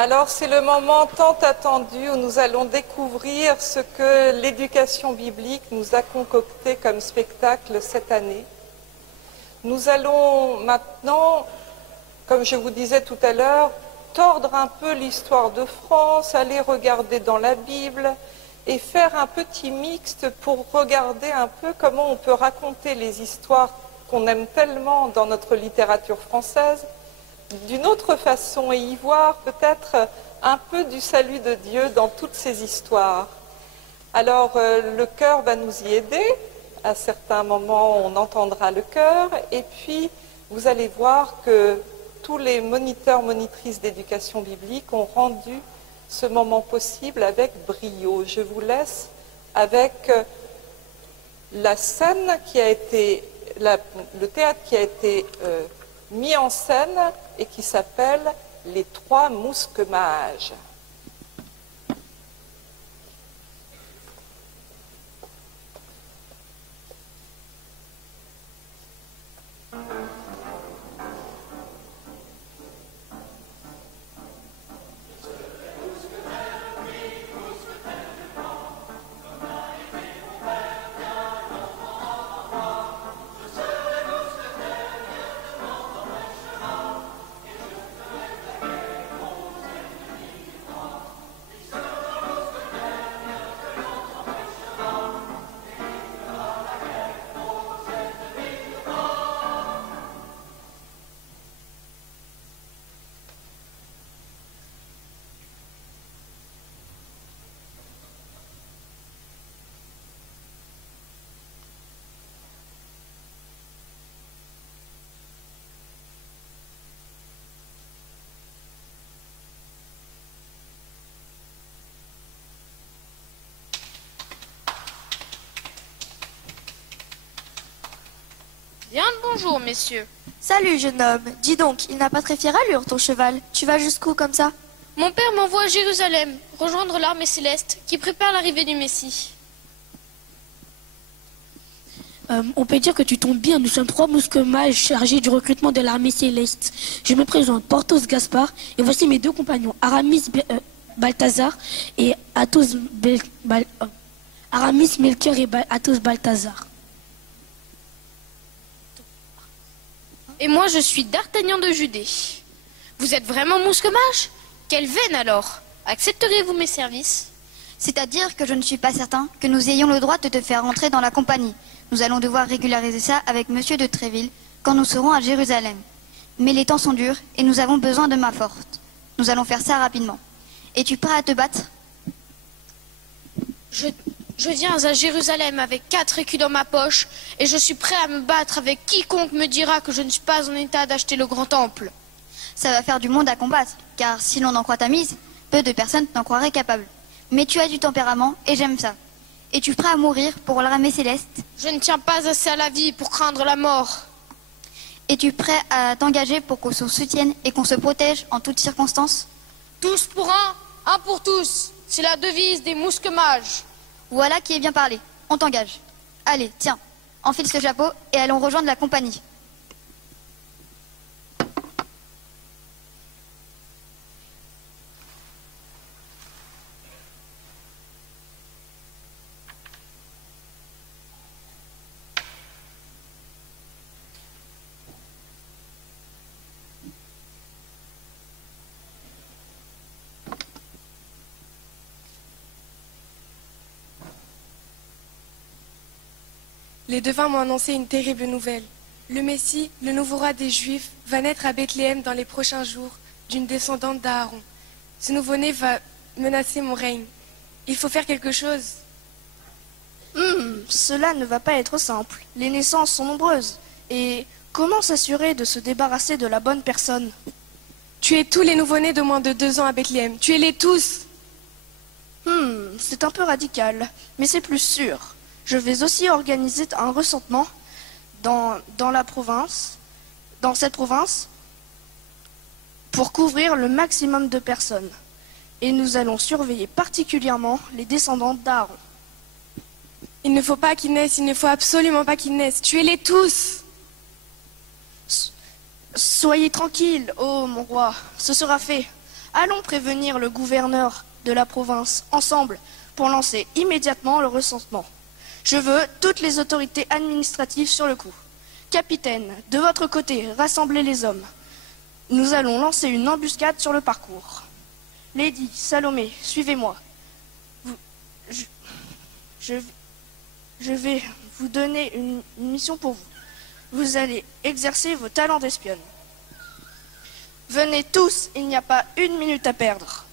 Alors c'est le moment tant attendu où nous allons découvrir ce que l'éducation biblique nous a concocté comme spectacle cette année. Nous allons maintenant, comme je vous disais tout à l'heure, tordre un peu l'histoire de France, aller regarder dans la Bible et faire un petit mixte pour regarder un peu comment on peut raconter les histoires qu'on aime tellement dans notre littérature française d'une autre façon et y voir peut-être un peu du salut de Dieu dans toutes ces histoires. Alors le chœur va nous y aider, à certains moments on entendra le chœur et puis vous allez voir que tous les moniteurs, monitrices d'éducation biblique ont rendu ce moment possible avec brio. Je vous laisse avec la scène qui a été, le théâtre qui a été mis en scène et qui s'appelle Les Trois Mousquemages. Bien le bonjour, messieurs. Salut, jeune homme. Dis donc, il n'a pas très fière allure, ton cheval. Tu vas jusqu'où comme ça? Mon père m'envoie à Jérusalem, rejoindre l'armée céleste qui prépare l'arrivée du Messie. On peut dire que tu tombes bien, nous sommes trois mousquemages chargés du recrutement de l'armée céleste. Je me présente, Porthos Gaspard, et voici mes deux compagnons, Aramis Balthazar et Aramis Melchior et Athos Balthazar. Et moi, je suis d'Artagnan de Judée. Vous êtes vraiment mousquemage? Quelle veine alors? Accepterez-vous mes services? C'est-à-dire que je ne suis pas certain que nous ayons le droit de te faire entrer dans la compagnie. Nous allons devoir régulariser ça avec monsieur de Tréville quand nous serons à Jérusalem. Mais les temps sont durs et nous avons besoin de main forte. Nous allons faire ça rapidement. Es-tu prêt à te battre? Je viens à Jérusalem avec 4 écus dans ma poche et je suis prêt à me battre avec quiconque me dira que je ne suis pas en état d'acheter le grand temple. Ça va faire du monde à combattre, car si l'on en croit ta mise, peu de personnes t'en croiraient capable. Mais tu as du tempérament et j'aime ça. Es-tu prêt à mourir pour l'armée céleste? Je ne tiens pas assez à la vie pour craindre la mort. Es-tu prêt à t'engager pour qu'on se soutienne et qu'on se protège en toutes circonstances? Tous pour un pour tous. C'est la devise des mousquemages. Voilà qui est bien parlé. On t'engage. Allez, tiens, enfile ce chapeau et allons rejoindre la compagnie. Les devins m'ont annoncé une terrible nouvelle. Le Messie, le nouveau roi des Juifs, va naître à Bethléem dans les prochains jours d'une descendante d'Aaron. Ce nouveau-né va menacer mon règne. Il faut faire quelque chose. Cela ne va pas être simple. Les naissances sont nombreuses. Et comment s'assurer de se débarrasser de la bonne personne? Tuez tous les nouveau-nés de moins de 2 ans à Bethléem. Tuez-les tous. C'est un peu radical, mais c'est plus sûr. Je vais aussi organiser un recensement dans cette province, pour couvrir le maximum de personnes. Et nous allons surveiller particulièrement les descendants d'Aaron. Il ne faut pas qu'ils naissent, il ne faut absolument pas qu'ils naissent. Tuez-les tous. Soyez tranquille, ô mon roi, ce sera fait. Allons prévenir le gouverneur de la province ensemble pour lancer immédiatement le recensement. Je veux toutes les autorités administratives sur le coup. Capitaine, de votre côté, rassemblez les hommes. Nous allons lancer une embuscade sur le parcours. Lady, Salomé, suivez-moi. Je vais vous donner une mission pour vous. Vous allez exercer vos talents d'espionne. Venez tous, il n'y a pas une minute à perdre.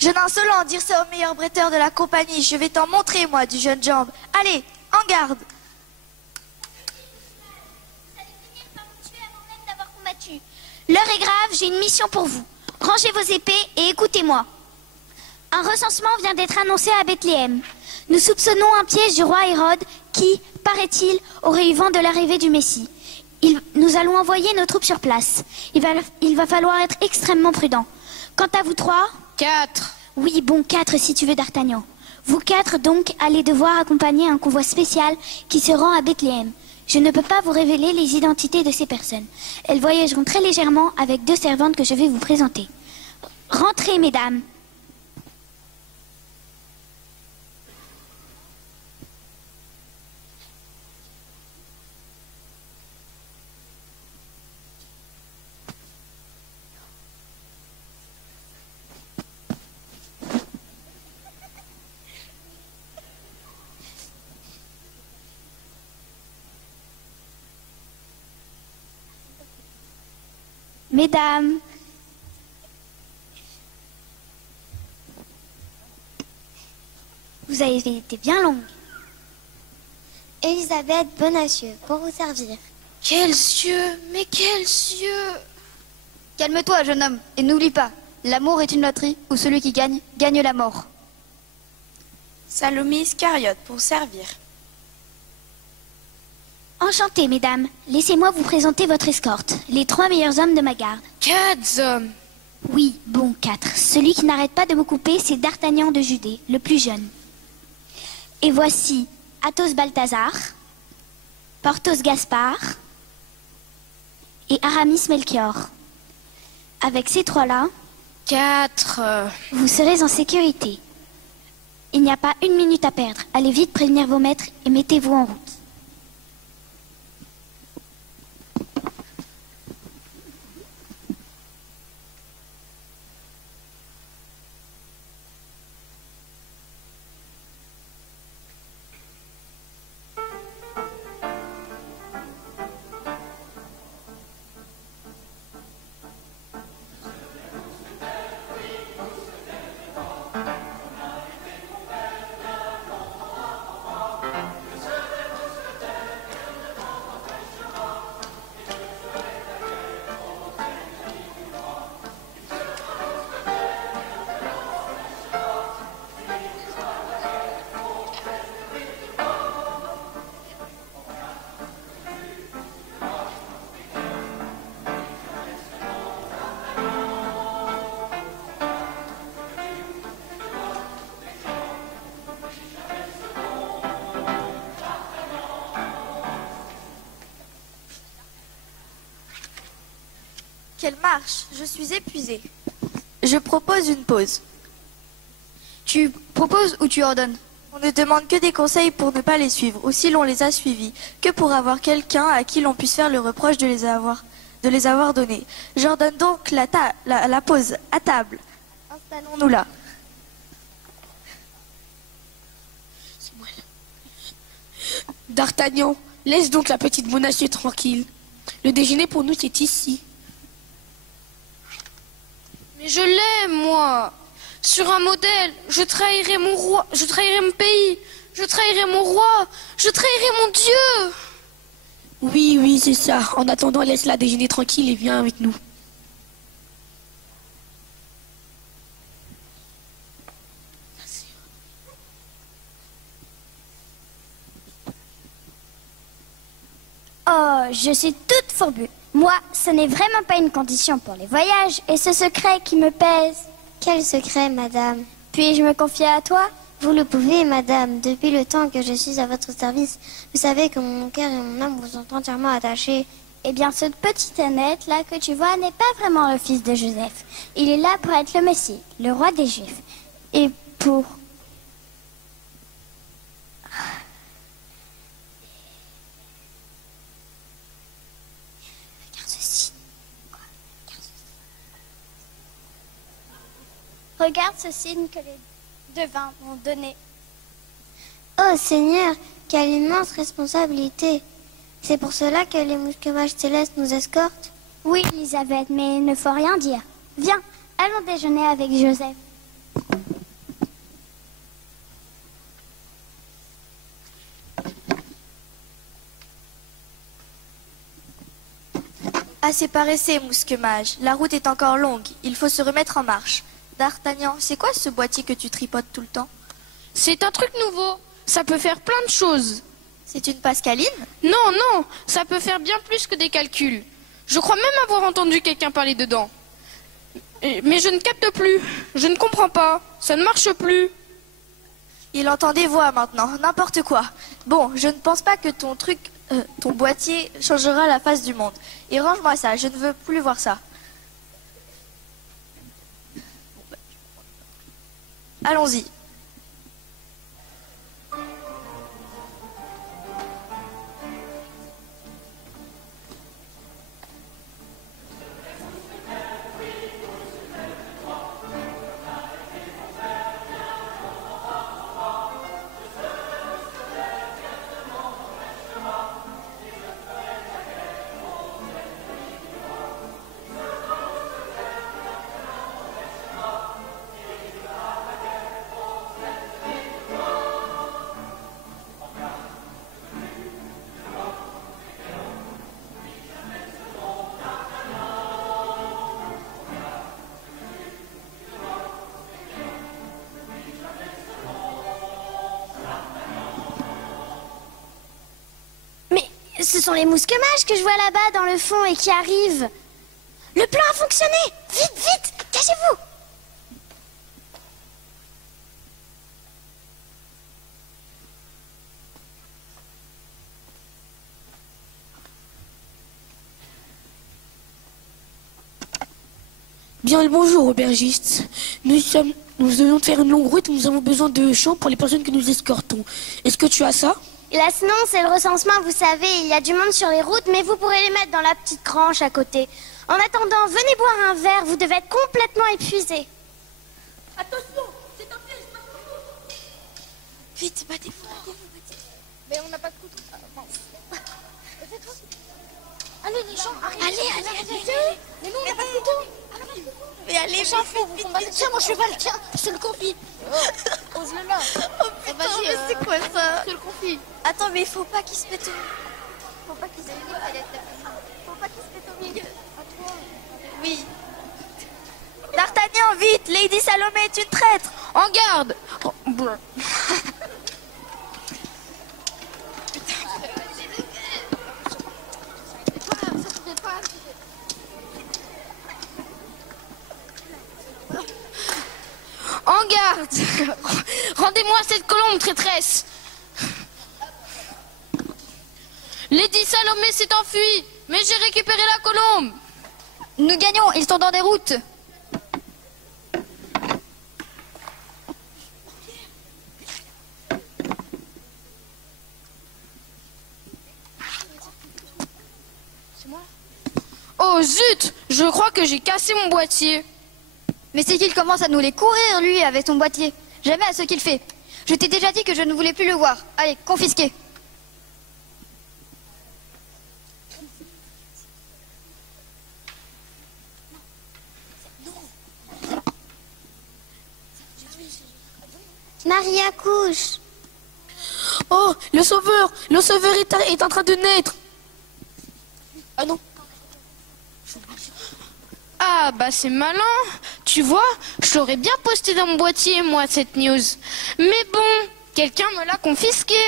Je n'insolent en dire ça au meilleur bretteur de la compagnie. Je vais t'en montrer, moi, du jeune jambe. Allez, en garde. L'heure est grave, j'ai une mission pour vous. Rangez vos épées et écoutez-moi. Un recensement vient d'être annoncé à Bethléem. Nous soupçonnons un piège du roi Hérode qui, paraît-il, aurait eu vent de l'arrivée du Messie. Nous allons envoyer nos troupes sur place. Il va falloir être extrêmement prudent. Quant à vous trois... 4. Oui, bon, 4 si tu veux, D'Artagnan. Vous 4, donc, allez devoir accompagner un convoi spécial qui se rend à Bethléem. Je ne peux pas vous révéler les identités de ces personnes. Elles voyageront très légèrement avec 2 servantes que je vais vous présenter. Rentrez, mesdames. Mesdames, vous avez été bien longue. Elisabeth Bonacieux, pour vous servir. Quels yeux, mais quels yeux! Calme-toi, jeune homme, et n'oublie pas, l'amour est une loterie où celui qui gagne, gagne la mort. Salomé Iscariote, pour servir. Enchantée, mesdames. Laissez-moi vous présenter votre escorte, les 3 meilleurs hommes de ma garde. 4 hommes. Oui, bon, 4. Celui qui n'arrête pas de me couper, c'est D'Artagnan de Judée, le plus jeune. Et voici Athos Balthazar, Porthos Gaspard et Aramis Melchior. Avec ces 3-là, 4. vous serez en sécurité. Il n'y a pas une minute à perdre. Allez vite prévenir vos maîtres et mettez-vous en route. Quelle marche! Je suis épuisée. Je propose une pause. Tu proposes ou tu ordonnes? On ne demande que des conseils pour ne pas les suivre, ou si l'on les a suivis, que pour avoir quelqu'un à qui l'on puisse faire le reproche de les avoir donnés. J'ordonne donc la pause à table. Installons-nous là. D'Artagnan, laisse donc la petite Bonacieux tranquille. Le déjeuner pour nous, c'est ici. Mais je l'aime, moi. Sur un modèle, je trahirai mon roi, je trahirai mon pays, je trahirai mon roi, je trahirai mon Dieu. Oui, oui, c'est ça. En attendant, laisse-la déjeuner tranquille et viens avec nous. Oh, je suis toute fourbue. Moi, ce n'est vraiment pas une condition pour les voyages et ce secret qui me pèse. Quel secret, madame? Puis-je me confier à toi? Vous le pouvez, madame. Depuis le temps que je suis à votre service, vous savez que mon cœur et mon âme vous sont entièrement attachés. Eh bien, ce petit Annette là que tu vois n'est pas vraiment le fils de Joseph. Il est là pour être le Messie, le roi des Juifs. Et pour... Regarde ce signe que les devins m'ont donné. Oh Seigneur, quelle immense responsabilité! C'est pour cela que les mousquetaires célestes nous escortent? Oui, Elisabeth, mais il ne faut rien dire. Viens, allons déjeuner avec Joseph. Assez paressé, mousquemage. La route est encore longue. Il faut se remettre en marche. D'Artagnan, c'est quoi ce boîtier que tu tripotes tout le temps? C'est un truc nouveau. Ça peut faire plein de choses. C'est une pascaline? Non, non, ça peut faire bien plus que des calculs. Je crois même avoir entendu quelqu'un parler dedans. Mais je ne capte plus. Je ne comprends pas. Ça ne marche plus. Il entend des voix maintenant, n'importe quoi. Bon, je ne pense pas que ton boîtier changera la face du monde. Et range-moi ça, je ne veux plus voir ça. Allons-y. Ce sont les mousquemages que je vois là-bas dans le fond et qui arrivent. Le plan a fonctionné. Vite, vite, cachez-vous. Bien le bonjour, aubergiste. Nous devons faire une longue route et nous avons besoin de champs pour les personnes que nous escortons. Est-ce que tu as ça? Hélas non, c'est le recensement, vous savez, il y a du monde sur les routes, mais vous pourrez les mettre dans la petite cranche à côté. En attendant, venez boire un verre, vous devez être complètement épuisé. Attention, c'est un piège, battez-vous. Vite, battez-vous, battez-vous. Mais on n'a pas de couteau. Allez, les gens, allez. Mais nous, on n'a pas de couteau. Mais allez, j'en fais vite. Tiens, mon cheval, tiens, je te le confie. Ose-le là. Oh putain, mais c'est quoi ça? Je te le confie. Attends, mais il faut pas qu'il se mette au... Faut pas qu'il se mette au milieu. À toi. Oui. D'Artagnan, vite, Lady Salomé est une traître. En garde. En garde. Rendez-moi cette colombe, traîtresse. Lady Salomé s'est enfuie, mais j'ai récupéré la colombe. Nous gagnons, ils sont dans des routes. Oh zut, je crois que j'ai cassé mon boîtier. Mais c'est qu'il commence à nous les courir, lui, avec son boîtier. Jamais à ce qu'il fait. Je t'ai déjà dit que je ne voulais plus le voir. Allez, confisqué. Marie accouche. Oh, le sauveur est en train de naître. Ah non. Ah bah c'est malin. Tu vois, je l'aurais bien posté dans mon boîtier, moi, cette news. Mais bon, quelqu'un me l'a confisqué.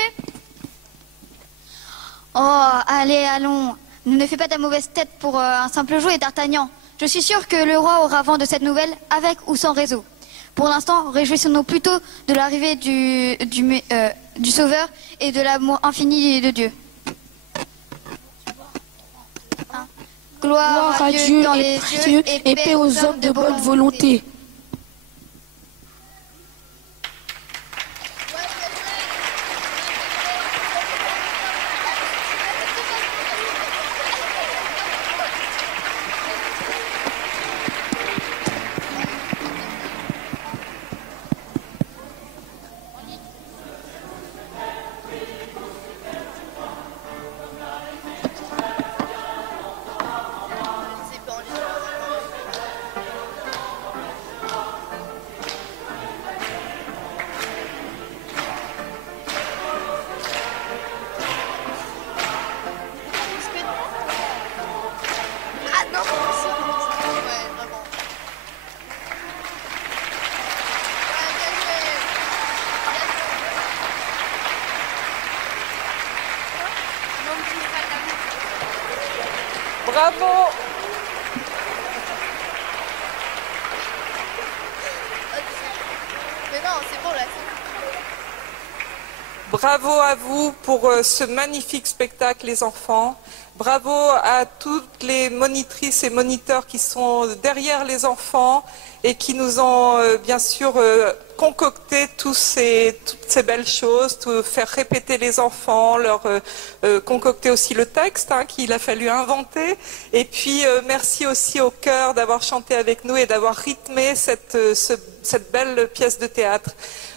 Oh, allez, allons. Ne fais pas ta mauvaise tête pour un simple jouet, D'Artagnan. Je suis sûr que le roi aura vent de cette nouvelle, avec ou sans réseau. Pour l'instant, réjouissons-nous plutôt de l'arrivée du Sauveur et de l'amour infini de Dieu. Gloire à Dieu dans les cieux et paix aux hommes de bonne volonté. Bravo. Mais non, c'est bon là. Bravo à vous pour ce magnifique spectacle, les enfants. Bravo à toutes les monitrices et moniteurs qui sont derrière les enfants et qui nous ont bien sûr concocté toutes ces belles choses, faire répéter les enfants, leur concocter aussi le texte qu'il a fallu inventer. Et puis merci aussi au chœur d'avoir chanté avec nous et d'avoir rythmé cette belle pièce de théâtre.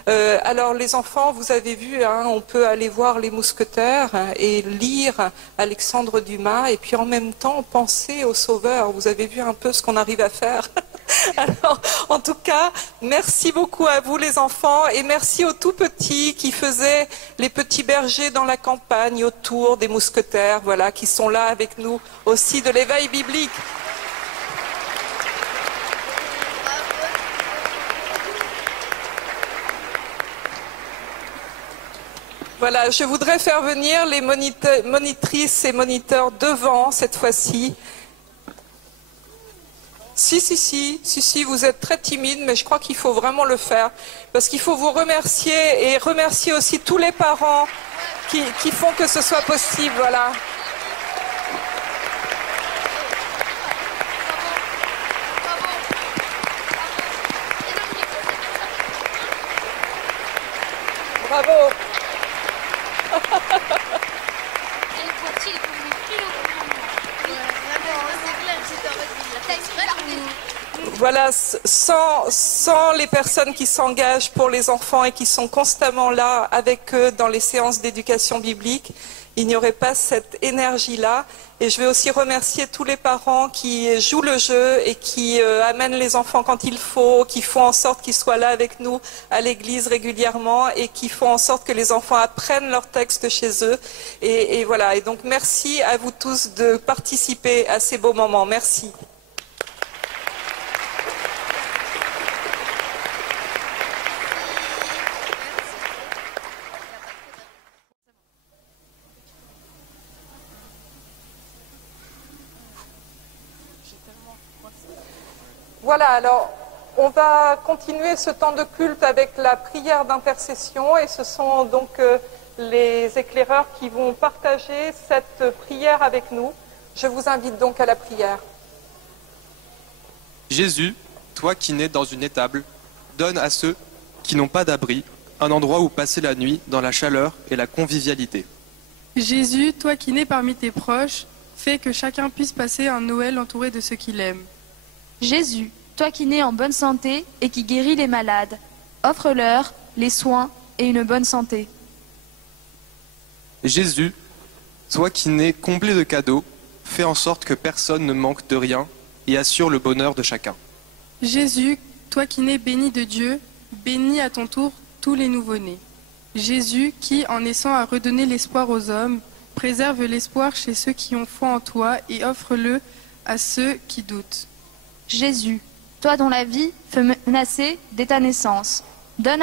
Alors les enfants, vous avez vu, on peut aller voir Les Mousquetaires et lire Alexandre Dumas et puis en même temps penser au Sauveur. Vous avez vu un peu ce qu'on arrive à faire. Alors en tout cas, merci beaucoup à vous les enfants et merci aux tout petits qui faisaient les petits bergers dans la campagne autour des mousquetaires, voilà, qui sont là avec nous aussi de l'éveil biblique. Voilà, je voudrais faire venir les monitrices et moniteurs devant cette fois-ci. Si, vous êtes très timide, mais je crois qu'il faut vraiment le faire. Parce qu'il faut vous remercier et remercier aussi tous les parents qui font que ce soit possible. Voilà. Bravo. Voilà, sans les personnes qui s'engagent pour les enfants et qui sont constamment là avec eux dans les séances d'éducation biblique, il n'y aurait pas cette énergie-là. Et je vais aussi remercier tous les parents qui jouent le jeu et qui amènent les enfants quand il faut, qui font en sorte qu'ils soient là avec nous à l'église régulièrement et qui font en sorte que les enfants apprennent leur texte chez eux. Et voilà, et donc merci à vous tous de participer à ces beaux moments. Merci. Voilà, alors on va continuer ce temps de culte avec la prière d'intercession et ce sont donc les éclaireurs qui vont partager cette prière avec nous. Je vous invite donc à la prière. Jésus, toi qui nais dans une étable, donne à ceux qui n'ont pas d'abri un endroit où passer la nuit dans la chaleur et la convivialité. Jésus, toi qui nais parmi tes proches, fais que chacun puisse passer un Noël entouré de ceux qu'il aime. Jésus, toi qui nais en bonne santé et qui guéris les malades, offre-leur les soins et une bonne santé. Jésus, toi qui nais comblé de cadeaux, fais en sorte que personne ne manque de rien et assure le bonheur de chacun. Jésus, toi qui nais béni de Dieu, bénis à ton tour tous les nouveau-nés. Jésus, qui, en naissant à redonner l'espoir aux hommes, préserve l'espoir chez ceux qui ont foi en toi et offre-le à ceux qui doutent. Jésus, toi dont la vie fut menacée dès ta naissance, donne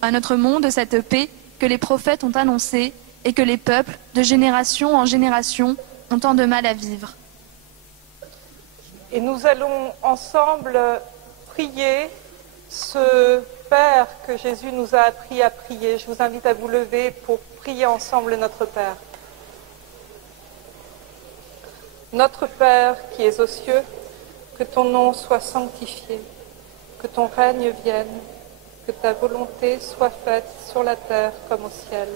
à notre monde cette paix que les prophètes ont annoncée et que les peuples, de génération en génération, ont tant de mal à vivre. Et nous allons ensemble prier ce Père que Jésus nous a appris à prier. Je vous invite à vous lever pour prier ensemble notre Père. Notre Père qui es aux cieux, que ton nom soit sanctifié, que ton règne vienne, que ta volonté soit faite sur la terre comme au ciel.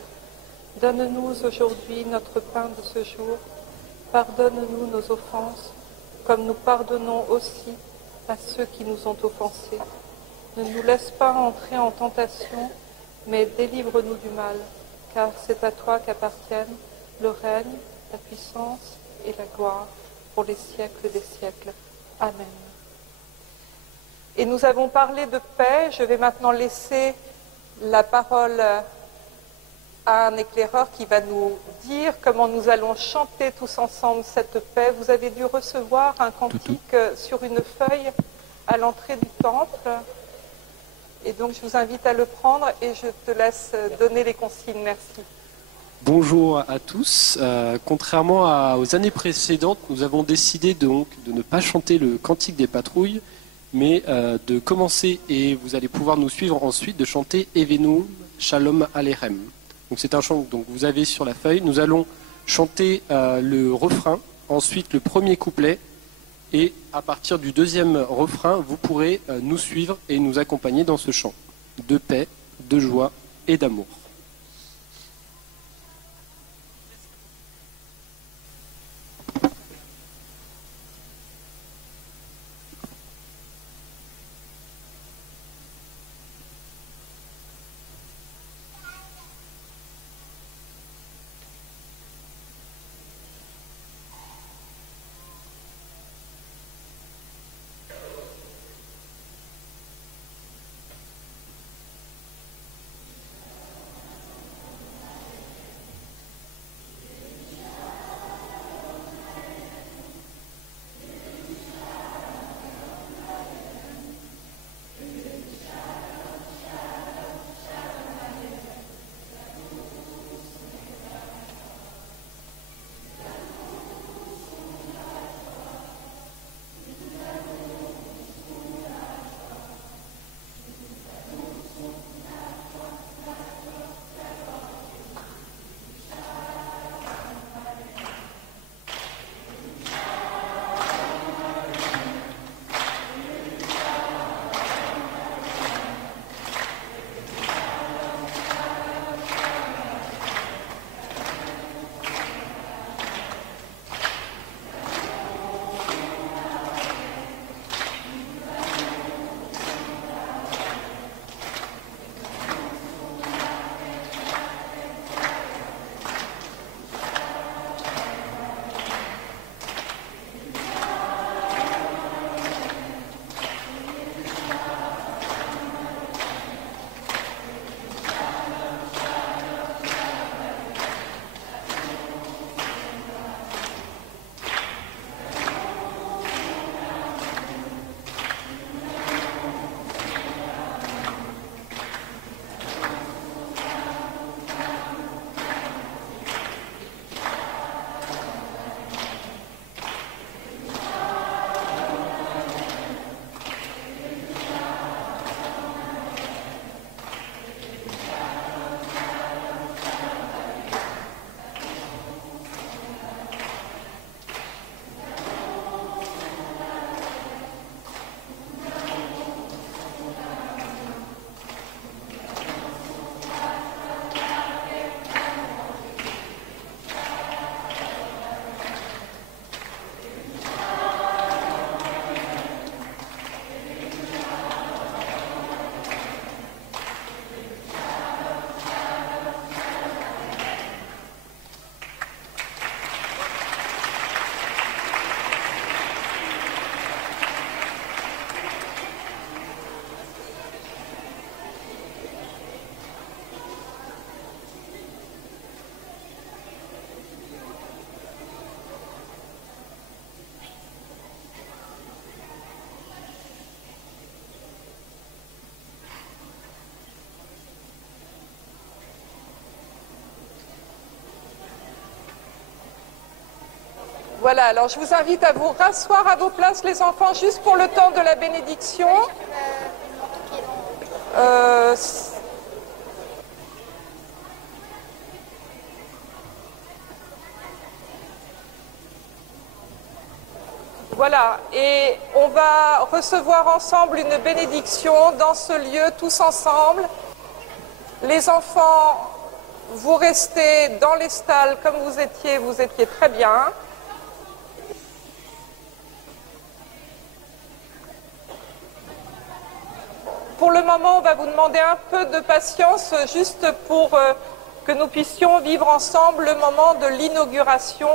Donne-nous aujourd'hui notre pain de ce jour. Pardonne-nous nos offenses, comme nous pardonnons aussi à ceux qui nous ont offensés. Ne nous laisse pas entrer en tentation, mais délivre-nous du mal, car c'est à toi qu'appartiennent le règne, la puissance et la gloire pour les siècles des siècles. Amen. Et nous avons parlé de paix. Je vais maintenant laisser la parole à un éclaireur qui va nous dire comment nous allons chanter tous ensemble cette paix. Vous avez dû recevoir un cantique sur une feuille à l'entrée du temple. Et donc je vous invite à le prendre et je te laisse donner les consignes. Merci. Bonjour à tous. Contrairement aux années précédentes, nous avons décidé donc de ne pas chanter le cantique des patrouilles, mais de commencer, et vous allez pouvoir nous suivre ensuite, de chanter Evenum Shalom Alechem. Donc c'est un chant que vous avez sur la feuille. Nous allons chanter le refrain, ensuite le premier couplet, et à partir du deuxième refrain, vous pourrez nous suivre et nous accompagner dans ce chant de paix, de joie et d'amour. Voilà, alors je vous invite à vous rasseoir à vos places, les enfants, juste pour le temps de la bénédiction. Voilà, et on va recevoir ensemble une bénédiction dans ce lieu, tous ensemble. Les enfants, vous restez dans les stalles comme vous étiez très bien. Pour le moment, on va vous demander un peu de patience, juste pour que nous puissions vivre ensemble le moment de l'inauguration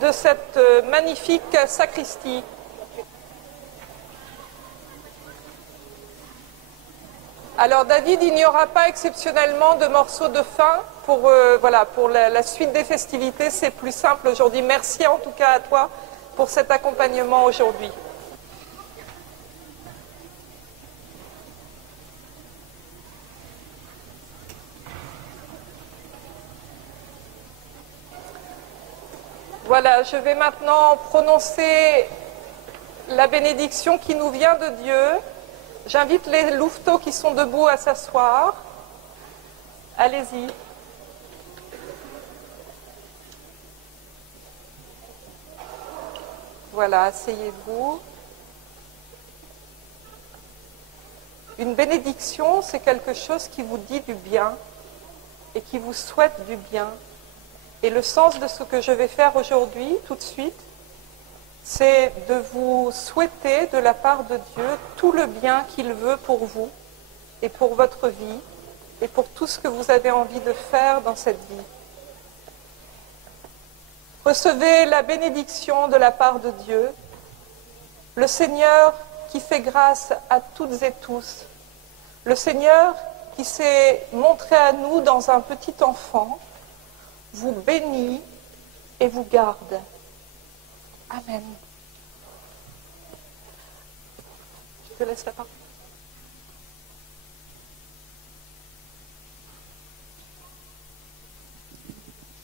de cette magnifique sacristie. Alors David, il n'y aura pas exceptionnellement de morceaux de fin pour, pour la suite des festivités, c'est plus simple aujourd'hui. Merci en tout cas à toi pour cet accompagnement aujourd'hui. Voilà, je vais maintenant prononcer la bénédiction qui nous vient de Dieu. J'invite les louveteaux qui sont debout à s'asseoir. Allez-y. Voilà, asseyez-vous. Une bénédiction, c'est quelque chose qui vous dit du bien et qui vous souhaite du bien. Et le sens de ce que je vais faire aujourd'hui, tout de suite, c'est de vous souhaiter de la part de Dieu tout le bien qu'il veut pour vous et pour votre vie et pour tout ce que vous avez envie de faire dans cette vie. Recevez la bénédiction de la part de Dieu, le Seigneur qui fait grâce à toutes et tous, le Seigneur qui s'est montré à nous dans un petit enfant, vous bénit et vous garde. Amen. Je te laisse la parole.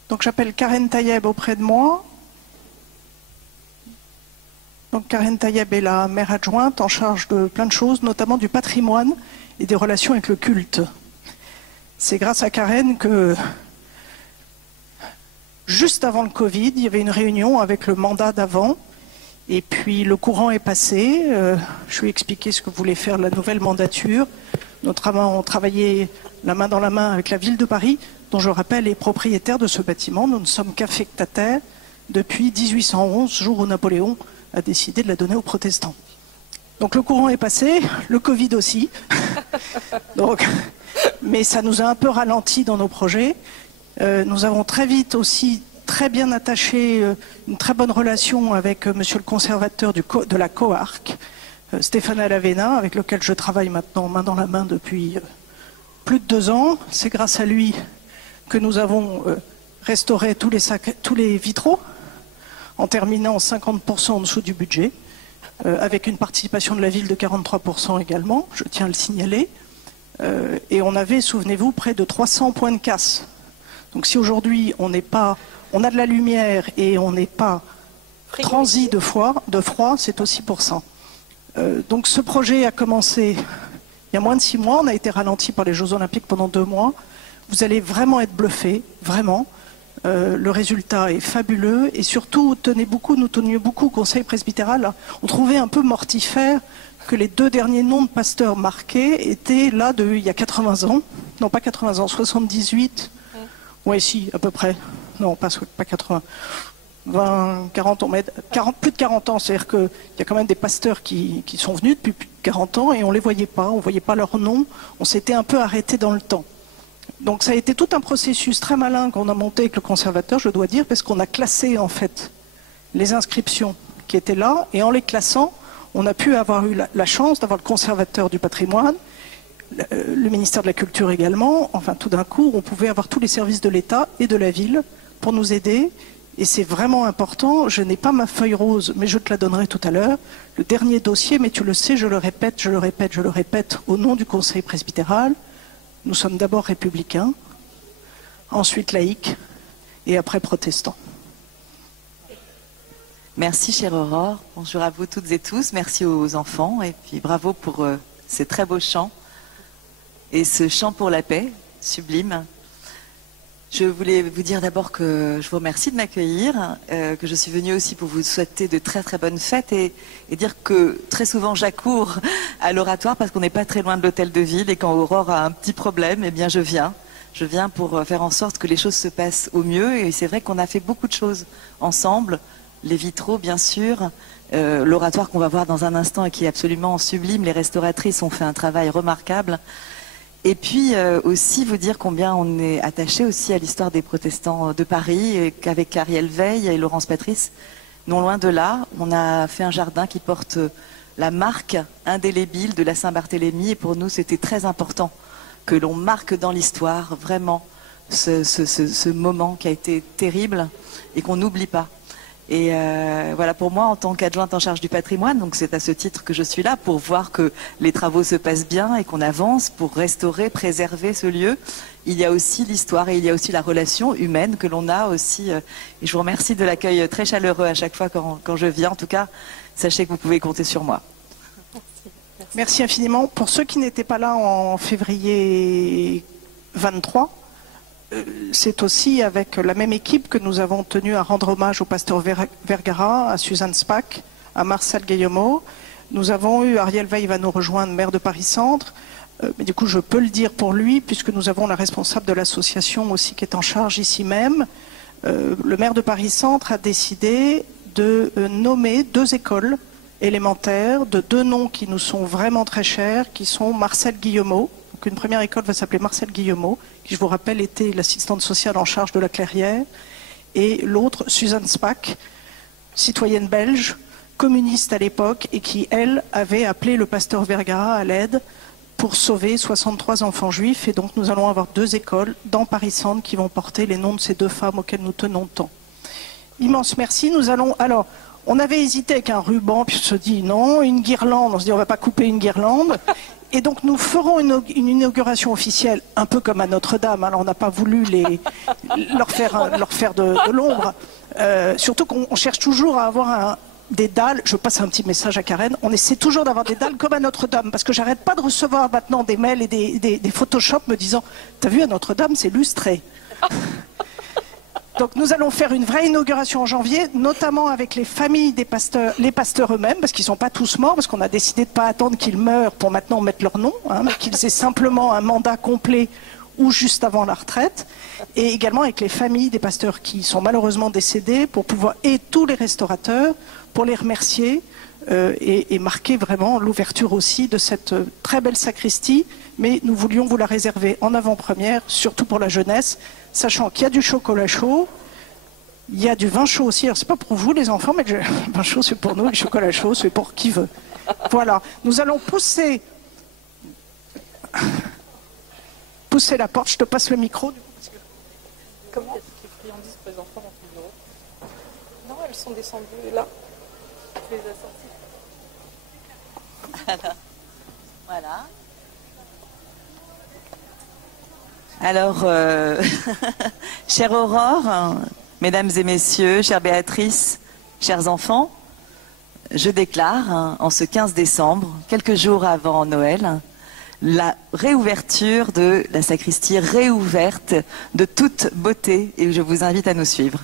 Donc j'appelle Karen Tayeb auprès de moi. Donc Karen Tayeb est la maire adjointe en charge de plein de choses, notamment du patrimoine et des relations avec le culte. C'est grâce à Karen que juste avant le Covid, il y avait une réunion avec le mandat d'avant, et puis le courant est passé. Je lui ai expliqué ce que voulait faire la nouvelle mandature. Notamment, on travaillait la main dans la main avec la ville de Paris, dont je rappelle est propriétaire de ce bâtiment. Nous ne sommes qu'affectataires depuis 1811, jour où Napoléon a décidé de la donner aux protestants. Donc le courant est passé, le Covid aussi. Donc, mais ça nous a un peu ralenti dans nos projets. Nous avons très vite aussi très bien attaché une très bonne relation avec monsieur le conservateur de la Coarc, Stéphane Alavena, avec lequel je travaille maintenant main dans la main depuis plus de 2 ans. C'est grâce à lui que nous avons restauré tous les vitraux, en terminant 50% en dessous du budget, avec une participation de la ville de 43% également, je tiens à le signaler. Et on avait, souvenez-vous, près de 300 points de casse. Donc si aujourd'hui on a de la lumière et on n'est pas transi de froid, c'est aussi pour ça. Donc ce projet a commencé il y a moins de 6 mois, on a été ralenti par les Jeux Olympiques pendant 2 mois. Vous allez vraiment être bluffés, vraiment. Le résultat est fabuleux et surtout nous tenions beaucoup au Conseil presbytéral. On trouvait un peu mortifère que les 2 derniers noms de pasteurs marqués étaient là il y a 80 ans. Non, pas 80 ans, 78. Oui, si, à peu près. Non, pas 80. 20, 40 ans, mais plus de 40 ans. C'est-à-dire qu'il y a quand même des pasteurs qui sont venus depuis plus de 40 ans et on ne les voyait pas, on ne voyait pas leur nom. On s'était un peu arrêté dans le temps. Donc ça a été tout un processus très malin qu'on a monté avec le conservateur, je dois dire, parce qu'on a classé en fait les inscriptions qui étaient là et en les classant, on a pu avoir eu la chance d'avoir le conservateur du patrimoine, le ministère de la Culture également. Enfin, tout d'un coup, on pouvait avoir tous les services de l'État et de la ville pour nous aider. Et c'est vraiment important. Je n'ai pas ma feuille rose, mais je te la donnerai tout à l'heure. Le dernier dossier, mais tu le sais, je le répète, au nom du Conseil presbytéral, nous sommes d'abord républicains, ensuite laïcs et après protestants. Merci, chère Aurore. Bonjour à vous toutes et tous. Merci aux enfants. Et puis bravo pour ces très beaux chants. Et ce chant pour la paix, sublime. Je voulais vous dire d'abord que je vous remercie de m'accueillir, que je suis venue aussi pour vous souhaiter de très très bonnes fêtes et dire que très souvent j'accours à l'oratoire parce qu'on n'est pas très loin de l'hôtel de ville et quand Aurore a un petit problème, eh bien je viens. Je viens pour faire en sorte que les choses se passent au mieux et c'est vrai qu'on a fait beaucoup de choses ensemble, les vitraux bien sûr, l'oratoire qu'on va voir dans un instant et qui est absolument sublime, les restauratrices ont fait un travail remarquable. Et puis aussi vous dire combien on est attaché aussi à l'histoire des protestants de Paris, et qu'avec Ariel Veil et Laurence Patrice, non loin de là, on a fait un jardin qui porte la marque indélébile de la Saint-Barthélemy. Et pour nous, c'était très important que l'on marque dans l'histoire vraiment ce moment qui a été terrible et qu'on n'oublie pas. Et voilà, pour moi, en tant qu'adjointe en charge du patrimoine, donc c'est à ce titre que je suis là, pour voir que les travaux se passent bien et qu'on avance pour restaurer, préserver ce lieu. Il y a aussi l'histoire et il y a aussi la relation humaine que l'on a aussi. Et je vous remercie de l'accueil très chaleureux à chaque fois quand je viens. En tout cas, sachez que vous pouvez compter sur moi. Merci infiniment. Pour ceux qui n'étaient pas là en février 23, c'est aussi avec la même équipe que nous avons tenu à rendre hommage au pasteur Vergara, à Suzanne Spack, à Marcel Guillemot. Nous avons eu, Ariel Veil va nous rejoindre, maire de Paris-Centre. Mais du coup, je peux le dire pour lui, puisque nous avons la responsable de l'association aussi qui est en charge ici même. Le maire de Paris-Centre a décidé de nommer 2 écoles élémentaires de 2 noms qui nous sont vraiment très chers, qui sont Marcel Guillemot. Donc une première école va s'appeler Marcel Guillemot, qui, je vous rappelle, était l'assistante sociale en charge de la Clairière, et l'autre, Suzanne Spack, citoyenne belge, communiste à l'époque, et qui, elle, avait appelé le pasteur Vergara à l'aide pour sauver 63 enfants juifs. Et donc nous allons avoir 2 écoles dans Paris-Centre qui vont porter les noms de ces 2 femmes auxquelles nous tenons tant. Immense merci. Nous allons... Alors, on avait hésité avec un ruban, puis on se dit non, une guirlande, on se dit on ne va pas couper une guirlande. Et donc nous ferons une inauguration officielle, un peu comme à Notre-Dame. Alors on n'a pas voulu leur faire de l'ombre. Surtout qu'on cherche toujours à avoir des dalles. Je passe un petit message à Karen. On essaie toujours d'avoir des dalles comme à Notre-Dame. Parce que j'arrête pas de recevoir maintenant des mails et des Photoshop me disant « T'as vu, à Notre-Dame, c'est lustré ». Donc nous allons faire une vraie inauguration en janvier, notamment avec les familles des pasteurs, les pasteurs eux-mêmes, parce qu'ils ne sont pas tous morts, parce qu'on a décidé de ne pas attendre qu'ils meurent pour maintenant mettre leur nom, mais qu'ils aient simplement un mandat complet ou juste avant la retraite, et également avec les familles des pasteurs qui sont malheureusement décédés, pour pouvoir, et tous les restaurateurs, pour les remercier et marquer vraiment l'ouverture aussi de cette très belle sacristie, mais nous voulions vous la réserver en avant-première, surtout pour la jeunesse, sachant qu'il y a du chocolat chaud, il y a du vin chaud aussi. Alors c'est pas pour vous les enfants, mais le vin chaud c'est pour nous, le chocolat chaud c'est pour qui veut. Voilà, nous allons pousser la porte, je te passe le micro. Comment est-ce que les friandises pour les enfants dans ton bureau? Non, elles sont descendues là. Tu les as sorties. Voilà. Alors, chère Aurore, mesdames et messieurs, chère Béatrice, chers enfants, je déclare en ce 15 décembre, quelques jours avant Noël, la réouverture de la sacristie réouverte de toute beauté et je vous invite à nous suivre.